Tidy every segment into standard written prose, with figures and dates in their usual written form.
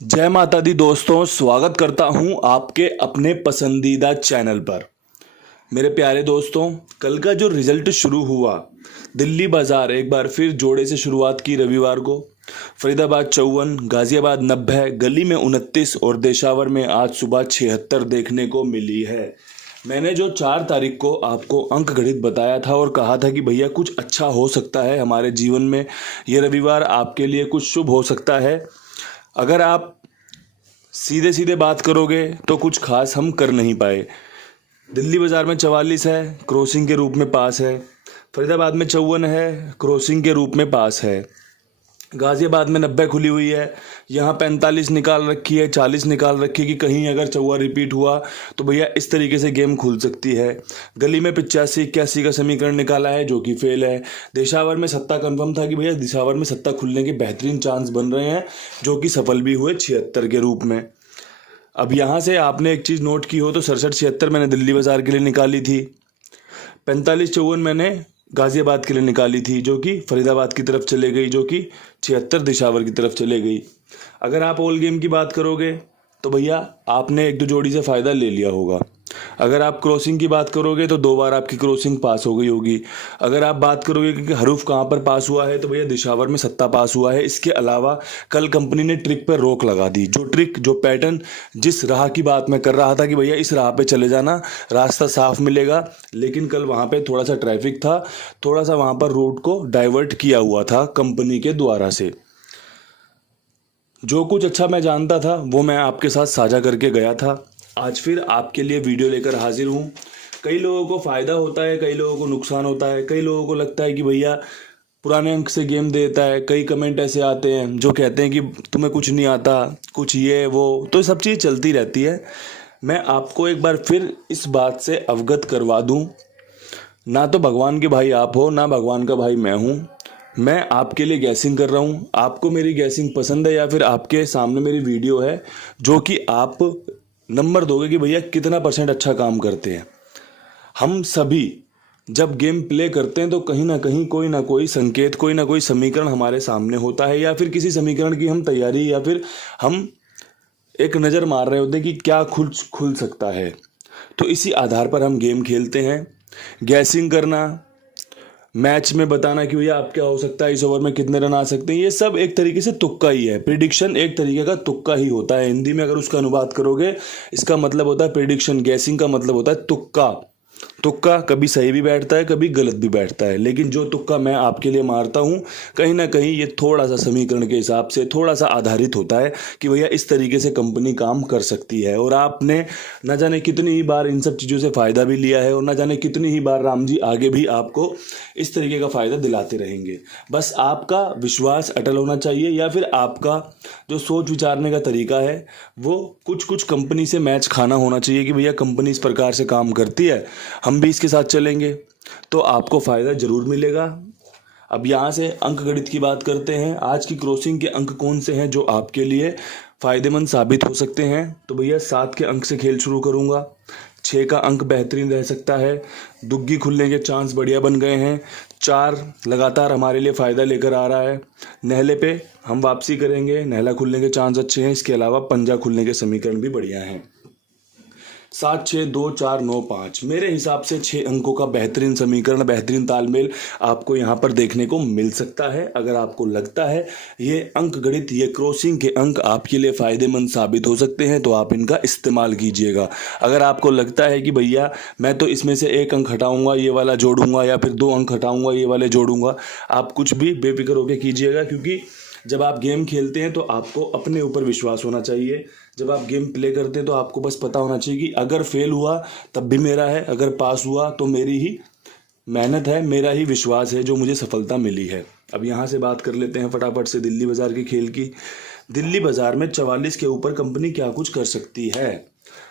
जय माता दी दोस्तों, स्वागत करता हूं आपके अपने पसंदीदा चैनल पर। मेरे प्यारे दोस्तों, कल का जो रिजल्ट शुरू हुआ, दिल्ली बाजार एक बार फिर जोड़े से शुरुआत की रविवार को। फरीदाबाद 54, गाजियाबाद 90, गली में 29 और देशावर में आज सुबह 76 देखने को मिली है। मैंने जो 4 तारीख को आपको अंक गणित बताया था और कहा था कि भैया कुछ अच्छा हो सकता है हमारे जीवन में, ये रविवार आपके लिए कुछ शुभ हो सकता है। अगर आप सीधे सीधे बात करोगे तो कुछ खास हम कर नहीं पाए। दिल्ली बाजार में 44 है, क्रॉसिंग के रूप में पास है। फरीदाबाद में 54 है, क्रॉसिंग के रूप में पास है। गाजियाबाद में 90 खुली हुई है, यहाँ 45 निकाल रखी है, 40 निकाल रखी है कि कहीं अगर 54 रिपीट हुआ तो भैया इस तरीके से गेम खुल सकती है। गली में 85-81 का समीकरण निकाला है जो कि फेल है। देशावर में सत्ता कंफर्म था कि भैया देशावर में सत्ता खुलने के बेहतरीन चांस बन रहे हैं, जो कि सफल भी हुए 76 के रूप में। अब यहाँ से आपने एक चीज़ नोट की हो तो 67-76 मैंने दिल्ली बाजार के लिए निकाली थी, 45-54 मैंने गाजियाबाद के लिए निकाली थी जो कि फरीदाबाद की तरफ चले गई, जो कि 76 दिशावर की तरफ चले गई। अगर आप ऑल गेम की बात करोगे तो भैया आपने 1-2 जोड़ी से फ़ायदा ले लिया होगा। अगर आप क्रॉसिंग की बात करोगे तो 2 बार आपकी क्रॉसिंग पास हो गई होगी। अगर आप बात करोगे कि हरूफ कहाँ पर पास हुआ है तो भैया दिशावर में सत्ता पास हुआ है। इसके अलावा कल कंपनी ने ट्रिक पर रोक लगा दी। जो ट्रिक, जो पैटर्न, जिस राह की बात मैं कर रहा था कि भैया इस राह पे चले जाना, रास्ता साफ मिलेगा, लेकिन कल वहाँ पे थोड़ा सा ट्रैफिक था, थोड़ा सा वहाँ पर रूट को डाइवर्ट किया हुआ था कंपनी के द्वारा से। जो कुछ अच्छा मैं जानता था वो मैं आपके साथ साझा करके गया था। आज फिर आपके लिए वीडियो लेकर हाजिर हूँ। कई लोगों को फ़ायदा होता है, कई लोगों को नुकसान होता है, कई लोगों को लगता है कि भैया पुराने अंक से गेम देता है। कई कमेंट ऐसे आते हैं जो कहते हैं कि तुम्हें कुछ नहीं आता, कुछ ये वो, तो सब चीज़ चलती रहती है। मैं आपको एक बार फिर इस बात से अवगत करवा दूँ, ना तो भगवान के भाई आप हो, ना भगवान का भाई मैं हूँ। मैं आपके लिए गैसिंग कर रहा हूँ। आपको मेरी गैसिंग पसंद है या फिर आपके सामने मेरी वीडियो है जो कि आप नंबर दोगे कि भैया कितना % अच्छा काम करते हैं। हम सभी जब गेम प्ले करते हैं तो कहीं ना कोई संकेत, कोई ना कोई समीकरण हमारे सामने होता है, या फिर किसी समीकरण की हम तैयारी, या फिर हम एक नज़र मार रहे होते हैं कि क्या खुल सकता है। तो इसी आधार पर हम गेम खेलते हैं। गैसिंग करना, मैच में बताना कि भैया आप क्या हो सकता है, इस ओवर में कितने रन आ सकते हैं, ये सब एक तरीके से तुक्का ही है। प्रिडिक्शन एक तरीके का तुक्का ही होता है। हिंदी में अगर उसका अनुवाद करोगे, इसका मतलब होता है प्रिडिक्शन। गैसिंग का मतलब होता है तुक्का। तुक्का कभी सही भी बैठता है, कभी गलत भी बैठता है, लेकिन जो तुक्का मैं आपके लिए मारता हूँ कहीं ना कहीं ये थोड़ा सा समीकरण के हिसाब से थोड़ा सा आधारित होता है कि भैया इस तरीके से कंपनी काम कर सकती है। और आपने न जाने कितनी ही बार इन सब चीज़ों से फ़ायदा भी लिया है, और न जाने कितनी ही बार राम जी आगे भी आपको इस तरीके का फ़ायदा दिलाते रहेंगे। बस आपका विश्वास अटल होना चाहिए, या फिर आपका जो सोच विचारने का तरीका है वो कुछ कंपनी से मैच खाना होना चाहिए कि भैया कंपनी इस प्रकार से काम करती है, हम भी इसके साथ चलेंगे, तो आपको फ़ायदा ज़रूर मिलेगा। अब यहाँ से अंक गणित की बात करते हैं। आज की क्रॉसिंग के अंक कौन से हैं जो आपके लिए फ़ायदेमंद साबित हो सकते हैं? तो भैया 7 के अंक से खेल शुरू करूँगा। 6 का अंक बेहतरीन रह सकता है, दुग्गी खुलने के चांस बढ़िया बन गए हैं। 4 लगातार हमारे लिए फ़ायदा लेकर आ रहा है। नहले पे हम वापसी करेंगे, नहला खुलने के चांस अच्छे हैं। इसके अलावा पंजा खुलने के समीकरण भी बढ़िया हैं। 7, 6, 2, 4, 9, 5 मेरे हिसाब से 6 अंकों का बेहतरीन समीकरण, बेहतरीन तालमेल आपको यहाँ पर देखने को मिल सकता है। अगर आपको लगता है ये अंक गणित, ये क्रॉसिंग के अंक आपके लिए फ़ायदेमंद साबित हो सकते हैं तो आप इनका इस्तेमाल कीजिएगा। अगर आपको लगता है कि भैया मैं तो इसमें से 1 अंक हटाऊंगा, ये वाला जोड़ूंगा, या फिर 2 अंक हटाऊंगा, ये वाले जोड़ूंगा, आप कुछ भी बेफिक्र होकर कीजिएगा, क्योंकि जब आप गेम खेलते हैं तो आपको अपने ऊपर विश्वास होना चाहिए। जब आप गेम प्ले करते हैं तो आपको बस पता होना चाहिए कि अगर फेल हुआ तब भी मेरा है, अगर पास हुआ तो मेरी ही मेहनत है, मेरा ही विश्वास है जो मुझे सफलता मिली है। अब यहाँ से बात कर लेते हैं फटाफट से दिल्ली बाजार के खेल की। दिल्ली बाजार में 44 के ऊपर कंपनी क्या कुछ कर सकती है?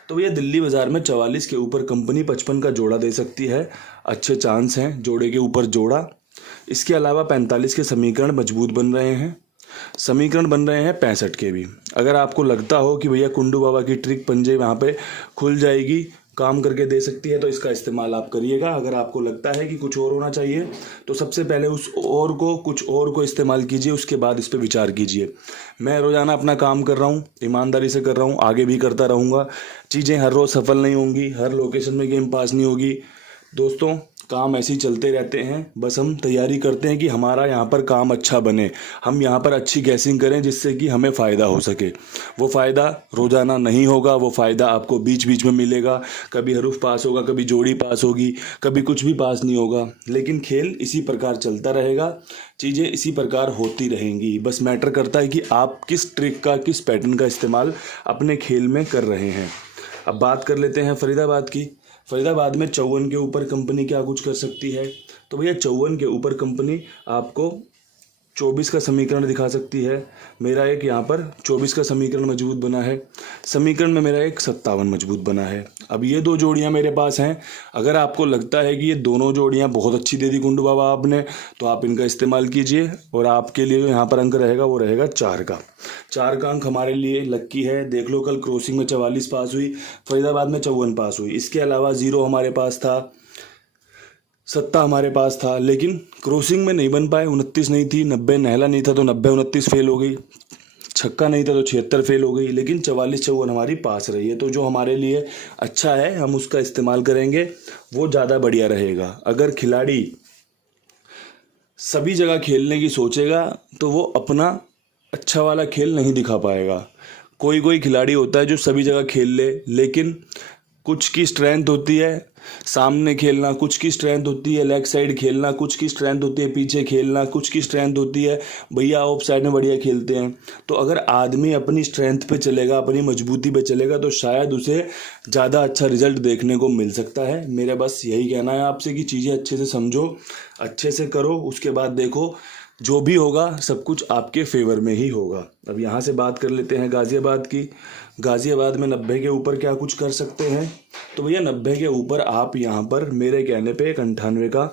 तो भैया दिल्ली बाजार में 44 के ऊपर कंपनी 55 का जोड़ा दे सकती है। अच्छे चांस हैं जोड़े के ऊपर जोड़ा। इसके अलावा 45 के समीकरण मजबूत बन रहे हैं, समीकरण बन रहे हैं 65 के भी। अगर आपको लगता हो कि भैया कुंडू बाबा की ट्रिक पंजे वहाँ पे खुल जाएगी काम करके दे सकती है, तो इसका इस्तेमाल आप करिएगा। अगर आपको लगता है कि कुछ और होना चाहिए तो सबसे पहले कुछ और को इस्तेमाल कीजिए, उसके बाद इस पर विचार कीजिए। मैं रोज़ाना अपना काम कर रहा हूँ, ईमानदारी से कर रहा हूँ, आगे भी करता रहूँगा। चीज़ें हर रोज़ सफल नहीं होंगी, हर लोकेशन में गेम पास नहीं होगी दोस्तों, काम ऐसे ही चलते रहते हैं। बस हम तैयारी करते हैं कि हमारा यहाँ पर काम अच्छा बने, हम यहाँ पर अच्छी गैसिंग करें जिससे कि हमें फ़ायदा हो सके। वो फ़ायदा रोज़ाना नहीं होगा, वो फ़ायदा आपको बीच बीच में मिलेगा। कभी हरूफ पास होगा, कभी जोड़ी पास होगी, कभी कुछ भी पास नहीं होगा, लेकिन खेल इसी प्रकार चलता रहेगा, चीज़ें इसी प्रकार होती रहेंगी। बस मैटर करता है कि आप किस ट्रिक का, किस पैटर्न का इस्तेमाल अपने खेल में कर रहे हैं। अब बात कर लेते हैं फरीदाबाद की। फरीदाबाद में 54 के ऊपर कंपनी क्या कुछ कर सकती है। तो भैया 54 के ऊपर कंपनी आपको 24 का समीकरण दिखा सकती है। मेरा एक यहाँ पर 24 का समीकरण मजबूत बना है, समीकरण में मेरा एक 57 मजबूत बना है। अब ये दो जोड़ियाँ मेरे पास हैं। अगर आपको लगता है कि ये दोनों जोड़ियाँ बहुत अच्छी दे दी कुंडू बाबा आपने, तो आप इनका इस्तेमाल कीजिए और आपके लिए जो यहाँ पर अंक रहेगा वो रहेगा 4 का। 4 का अंक हमारे लिए लक्की है। देख लो, कल क्रॉसिंग में 44 पास हुई, फरीदाबाद में 54 पास हुई। इसके अलावा 0 हमारे पास था, 7 हमारे पास था, लेकिन क्रॉसिंग में नहीं बन पाए। 29 नहीं थी, 90 नहला नहीं था तो 90-29 फेल हो गई, छक्का नहीं था तो 76 फेल हो गई, लेकिन 44-54 हमारी पास रही है। तो जो हमारे लिए अच्छा है हम उसका इस्तेमाल करेंगे, वो ज़्यादा बढ़िया रहेगा। अगर खिलाड़ी सभी जगह खेलने की सोचेगा तो वो अपना अच्छा वाला खेल नहीं दिखा पाएगा। कोई कोई खिलाड़ी होता है जो सभी जगह खेल ले, लेकिन कुछ की स्ट्रेंथ होती है सामने खेलना, कुछ की स्ट्रेंथ होती है लेग साइड खेलना, कुछ की स्ट्रेंथ होती है पीछे खेलना, कुछ की स्ट्रेंथ होती है भैया ऑफ साइड में बढ़िया खेलते हैं। तो अगर आदमी अपनी स्ट्रेंथ पे चलेगा, अपनी मजबूती पे चलेगा, तो शायद उसे ज़्यादा अच्छा रिजल्ट देखने को मिल सकता है। मेरा बस यही कहना है आपसे कि चीज़ें अच्छे से समझो, अच्छे से करो, उसके बाद देखो जो भी होगा सब कुछ आपके फेवर में ही होगा। अब यहाँ से बात कर लेते हैं गाज़ियाबाद की। गाज़ियाबाद में 90 के ऊपर क्या कुछ कर सकते हैं। तो भैया 90 के ऊपर आप यहाँ पर मेरे कहने पे एक 98 का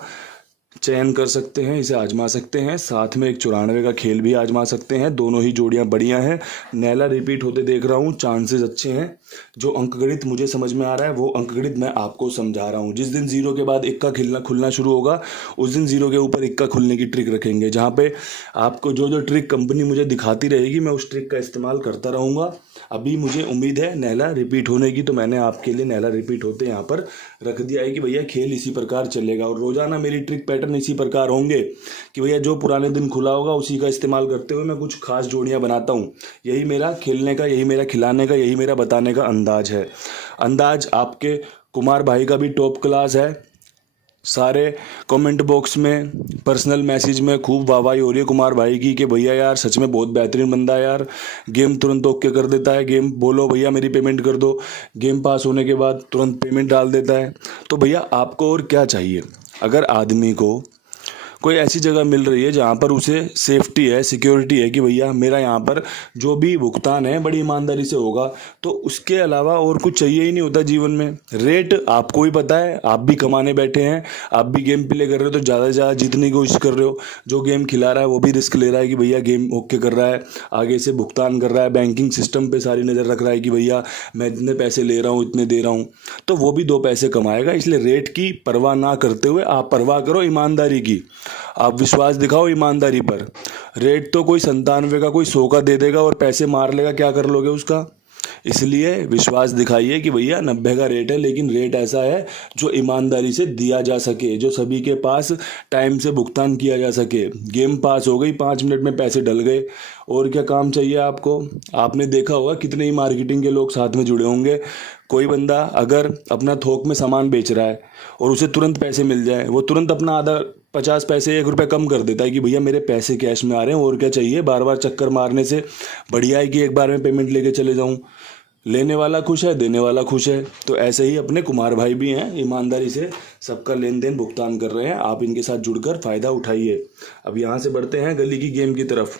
चयन कर सकते हैं, इसे आजमा सकते हैं। साथ में एक 94 का खेल भी आजमा सकते हैं। दोनों ही जोड़ियां बढ़िया हैं। नैला रिपीट होते देख रहा हूं, चांसेस अच्छे हैं। जो अंकगणित मुझे समझ में आ रहा है वो अंकगणित मैं आपको समझा रहा हूं। जिस दिन 0 के बाद इक्का खुलना शुरू होगा उस दिन 0 के ऊपर इक्का खुलने की ट्रिक रखेंगे, जहाँ पे आपको जो जो ट्रिक कंपनी मुझे दिखाती रहेगी मैं उस ट्रिक का इस्तेमाल करता रहूँगा। अभी मुझे उम्मीद है नैला रिपीट होने की, तो मैंने आपके लिए नैला रिपीट होते यहाँ पर रख दिया है कि भैया खेल इसी प्रकार चलेगा। और रोज़ाना मेरी ट्रिक पैटर्न इसी प्रकार होंगे कि भैया जो पुराने दिन खुला होगा उसी का इस्तेमाल करते हुए मैं कुछ खास जोड़ियाँ बनाता हूँ। यही मेरा खेलने का, यही मेरा खिलाने का, यही मेरा बताने का अंदाज है। अंदाज आपके कुमार भाई का भी टॉप क्लास है। सारे कमेंट बॉक्स में, पर्सनल मैसेज में खूब वाहवाही हो रही है कुमार भाई की कि भैया यार सच में बहुत बेहतरीन बंदा है यार, गेम तुरंत ओके कर देता है, गेम बोलो भैया मेरी पेमेंट कर दो, गेम पास होने के बाद तुरंत पेमेंट डाल देता है। तो भैया आपको और क्या चाहिए। अगर आदमी को कोई ऐसी जगह मिल रही है जहाँ पर उसे सेफ्टी है, सिक्योरिटी है कि भैया मेरा यहाँ पर जो भी भुगतान है बड़ी ईमानदारी से होगा, तो उसके अलावा और कुछ चाहिए ही नहीं होता जीवन में। रेट आपको ही पता है, आप भी कमाने बैठे हैं, आप भी गेम प्ले कर रहे हो तो ज़्यादा से ज़्यादा जीतने की कोशिश कर रहे हो। जो गेम खिला रहा है वो भी रिस्क ले रहा है कि भैया गेम ओके कर रहा है, आगे से भुगतान कर रहा है, बैंकिंग सिस्टम पर सारी नज़र रख रहा है कि भैया मैं इतने पैसे ले रहा हूँ, इतने दे रहा हूँ, तो वो भी 2 पैसे कमाएगा। इसलिए रेट की परवाह ना करते हुए आप परवाह करो ईमानदारी की। आप विश्वास दिखाओ ईमानदारी पर। रेट तो कोई 97 का, कोई 100 का दे देगा और पैसे मार लेगा, क्या कर लोगे उसका। इसलिए विश्वास दिखाइए कि भैया 90 का रेट है, लेकिन रेट ऐसा है जो ईमानदारी से दिया जा सके, जो सभी के पास टाइम से भुगतान किया जा सके। गेम पास हो गई, 5 मिनट में पैसे डल गए, और क्या काम चाहिए आपको। आपने देखा होगा कितने ही मार्केटिंग के लोग साथ में जुड़े होंगे। कोई बंदा अगर अपना थोक में सामान बेच रहा है और उसे तुरंत पैसे मिल जाए, वो तुरंत अपना आधा 50 पैसे 1 रुपये कम कर देता है कि भैया मेरे पैसे कैश में आ रहे हैं, और क्या चाहिए। बार बार चक्कर मारने से बढ़िया है कि एक बार में पेमेंट लेके चले जाऊं। लेने वाला खुश है, देने वाला खुश है। तो ऐसे ही अपने कुमार भाई भी हैं, ईमानदारी से सबका लेन देन भुगतान कर रहे हैं। आप इनके साथ जुड़कर फ़ायदा उठाइए। अब यहाँ से बढ़ते हैं गली की गेम की तरफ।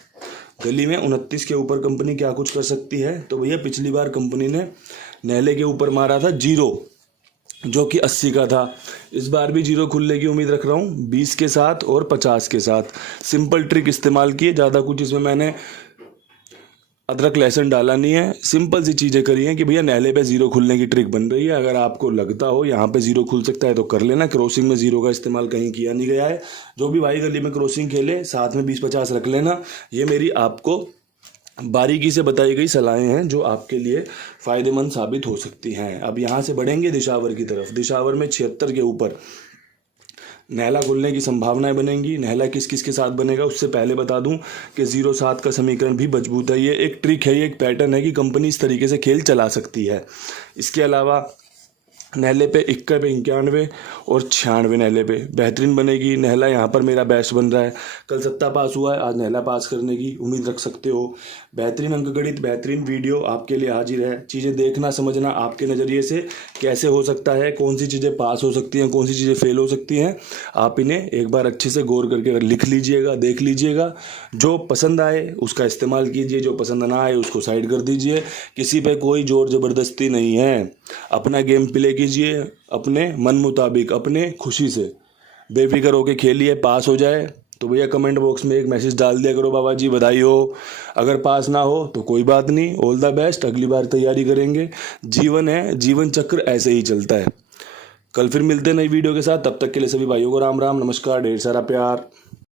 गली में 29 के ऊपर कंपनी क्या कुछ कर सकती है। तो भैया पिछली बार कंपनी ने नहले के ऊपर मारा था 0, जो कि 80 का था। इस बार भी 0 खुलने की उम्मीद रख रहा हूँ 20 के साथ और 50 के साथ। सिंपल ट्रिक इस्तेमाल किए, ज़्यादा कुछ इसमें मैंने अदरक लहसुन डाला नहीं है, सिंपल सी चीज़ें करी हैं कि भैया नहले पे ज़ीरो खुलने की ट्रिक बन रही है। अगर आपको लगता हो यहाँ पे ज़ीरो खुल सकता है तो कर लेना। क्रॉसिंग में ज़ीरो का इस्तेमाल कहीं किया नहीं गया है। जो भी भाई गली में क्रॉसिंग खेले साथ में 20-50 रख लेना। ये मेरी आपको बारीकी से बताई गई सलाहें हैं जो आपके लिए फ़ायदेमंद साबित हो सकती हैं। अब यहाँ से बढ़ेंगे दिशावर की तरफ। दिशावर में 76 के ऊपर नहला खुलने की संभावनाएं बनेंगी। नहला किस किस के साथ बनेगा उससे पहले बता दूं कि 0-7 का समीकरण भी मजबूत है। ये एक ट्रिक है, ये एक पैटर्न है कि कंपनी इस तरीके से खेल चला सकती है। इसके अलावा नहले पे 91 पे 91 और 96 नहले पे बेहतरीन बनेगी। नहला यहाँ पर मेरा बेस्ट बन रहा है। कल सत्ता पास हुआ है, आज नहला पास करने की उम्मीद रख सकते हो। बेहतरीन अंकगणित, बेहतरीन वीडियो आपके लिए हाजिर है। चीज़ें देखना समझना आपके नज़रिए से कैसे हो सकता है, कौन सी चीज़ें पास हो सकती हैं, कौन सी चीज़ें फेल हो सकती हैं, आप इन्हें एक बार अच्छे से गौर करके लिख लीजिएगा, देख लीजिएगा। जो पसंद आए उसका इस्तेमाल कीजिए, जो पसंद ना आए उसको साइड कर दीजिए। किसी पे कोई जोर ज़बरदस्ती नहीं है। अपना गेम प्ले कीजिए अपने मन मुताबिक, अपने खुशी से, बेफिक्र होके खेलिए। पास हो जाए तो भैया कमेंट बॉक्स में एक मैसेज डाल दिया करो, बाबा जी बधाई हो। अगर पास ना हो तो कोई बात नहीं, ऑल द बेस्ट, अगली बार तैयारी करेंगे। जीवन है, जीवन चक्र ऐसे ही चलता है। कल फिर मिलते हैं नई वीडियो के साथ। तब तक के लिए सभी भाइयों को राम राम, नमस्कार, ढेर सारा प्यार।